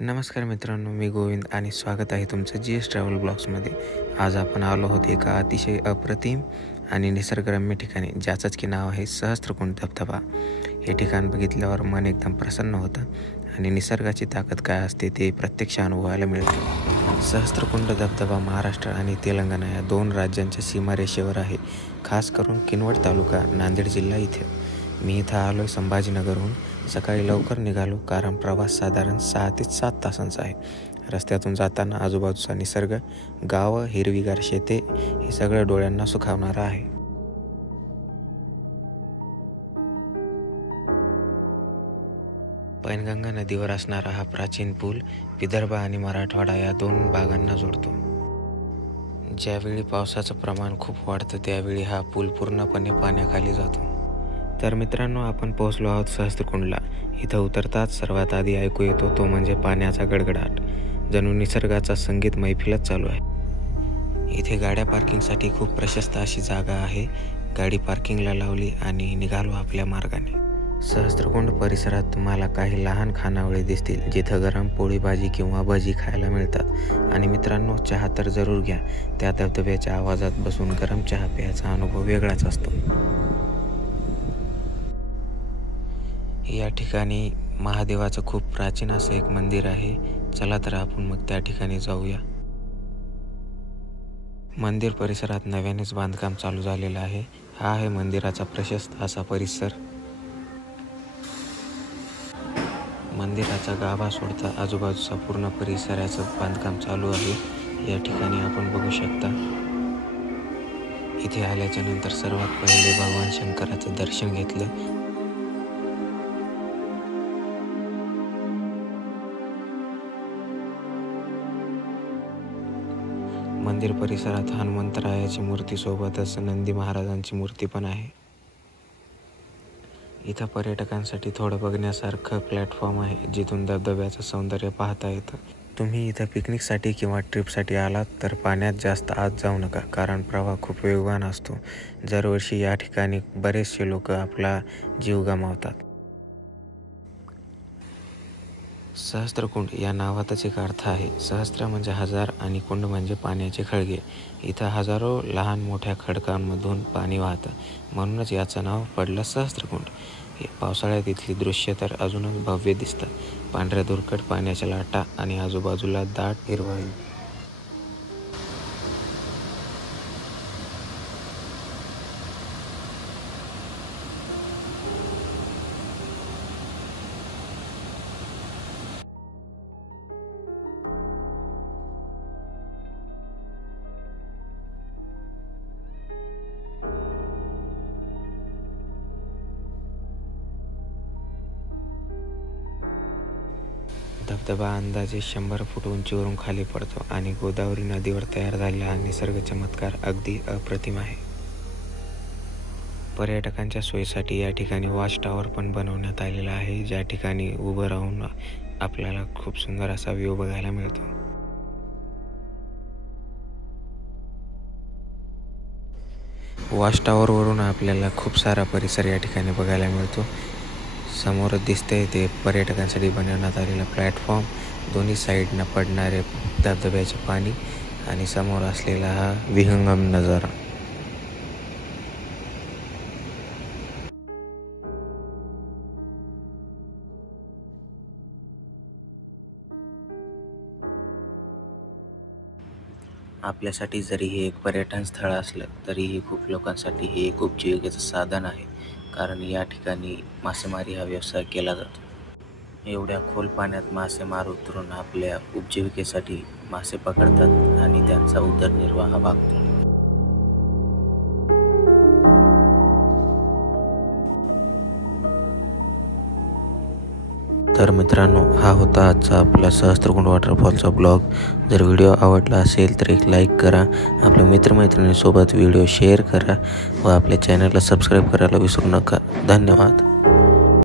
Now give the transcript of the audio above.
नमस्कार मित्रांनो, मी गोविंद आणि स्वागत आहे तुमचं GS ट्रॅव्हल ब्लॉग्समध्ये। आज आपण आलो आहोत एका अतिशय अप्रतिम आणि निसर्गरम्य ठिकाणी, ज्याचंच की नाव आहे सहस्त्रकुंड धबधबा। हे ठिकाण बघितल्यावर मन एकदम प्रसन्न होतं आणि निसर्गाची ताकद काय असते ते प्रत्यक्ष अनुभवायला मिळतं। सहस्त्रकुंड धबधबा महाराष्ट्र आणि तेलंगणा या दोन राज्यांच्या सीमारेषेवर आहे, खास करून किनवट तालुका, नांदेड जिल्हा इथे। मी इथं आलो आहे संभाजीनगरहून। सकाळी लवकर निघालो कारण प्रवास साधारण 6 ते 7 तासांचा आहे। रस्त्यातून जाताना आजूबाजूचा निसर्ग, गावं, हिरवीगार शेते हे सगळं डोळ्यांना सुखावणारं आहे। पैनगंगा नदीवर असणारा हा प्राचीन पूल विदर्भ आणि मराठवाडा या दोन भागांना जोडतो। ज्यावेळी पावसाचं प्रमाण खूप वाढतं त्यावेळी हा पूल पूर्णपणे पाण्याखाली जातो। तर मित्रांनो, आपण पोहोचलो आहोत सहस्त्रकुंडला। इथं उतरताच सर्वात आधी ऐकू येतो तो म्हणजे पाण्याचा गडगडाट। जणू निसर्गाचा संगीत मैफिलच चालू आहे। इथे गाड्या पार्किंगसाठी खूप प्रशस्त अशी जागा आहे। गाडी पार्किंगला लावली आणि निघालो आपल्या मार्गाने। सहस्त्रकुंड परिसरात तुम्हाला काही लहान खानावळी दिसतील, जिथं गरम पोळी भाजी किंवा भजी खायला मिळतात। आणि मित्रांनो, चहा तर जरूर घ्या। त्या धबधब्याच्या आवाजात बसून गरम चहा प्यायचा अनुभव वेगळाच असतो। या ठिकाणी महादेवाचं खूप प्राचीन असं एक मंदिर आहे। चला तर आपण मग त्या ठिकाणी जाऊया। मंदिर परिसरात नव्यानेच बांधकाम चालू झालेलं आहे। हा आहे मंदिराचा प्रशस्त असा परिसर। मंदिराचा गाभा सोडता आजूबाजूचा पूर्ण परिसराचं बांधकाम चालू आहे। या ठिकाणी आपण बघू शकता। इथे आल्याच्या नंतर सर्वात पहिले भगवान शंकराचं दर्शन घेतलं। मंदिर परिसरात हनुमंतरायाची मूर्ती सोबतच नंदी महाराजांची मूर्ती पण आहे। इथं पर्यटकांसाठी थोडं बघण्यासारखं प्लॅटफॉर्म आहे, जिथून धबधब्याचं सौंदर्य पाहता येतं। तुम्ही इथं पिकनिकसाठी किंवा ट्रिपसाठी आलात तर पाण्यात जास्त आत जाऊ नका, कारण प्रवाह खूप वेगवान असतो। दरवर्षी या ठिकाणी बरेचसे लोक आपला जीव गमावतात। सहस्त्रकुंड या नावातच एक अर्थ आहे। सहस्त्र म्हणजे हजार आणि कुंड म्हणजे पाण्याचे खळगे। इथं हजारो लहान मोठ्या खडकांमधून पाणी वाहतं, म्हणूनच याचं नाव पडलं सहस्त्रकुंड। पावसाळ्यात इथली दृश्य तर अजूनच भव्य दिसतात। पांढऱ्या धुरकट पाण्याच्या लाटा आणि आजूबाजूला दाट हिरवळ। धबधबा अंदाजे 100 फूट उंचीवरून खाली पडतो आणि गोदावरी नदीवर तयार झालेला हा निसर्ग चमत्कार अगदी अप्रतिम आहे। पर्यटकांच्या सोयीसाठी या ठिकाणी वॉच टॉवर पण बनवण्यात आलेला आहे, ज्या ठिकाणी उभं राहून आपल्याला खूप सुंदर असा व्ह्यू बघायला मिळतो। वॉच टॉवरवरून आपल्याला खूप सारा परिसर या ठिकाणी बघायला मिळतो। समोर दिसतंय ते पर्यटकांसाठी बनवण्यात आलेला प्लॅटफॉर्म, दोन्ही साईडनं पडणारे धबधब्याचे पाणी आणि समोर असलेला हा विहंगम नजारा। आपल्यासाठी जरी हे एक पर्यटन स्थळ असलं तरीही खूप लोकांसाठी हे एक उपजीविकेचं साधन आहे, कारण या ठिकाणी मासेमारी हा व्यवसाय केला जातो। एवढ्या खोल पाण्यात मासेमार उतरून आपल्या उपजीविकेसाठी मासे पकडतात आणि त्यांचा उदरनिर्वाह भागतो। तर मित्रांनो, हा होता आजचा आपला सहस्त्रकुंड वॉटरफॉलचा ब्लॉग। जर व्हिडिओ आवडला असेल तर एक लाईक करा, आपल्या मित्रमैत्रिणींसोबत व्हिडिओ शेअर करा व आपल्या चॅनलला सबस्क्राईब करायला विसरू नका। धन्यवाद।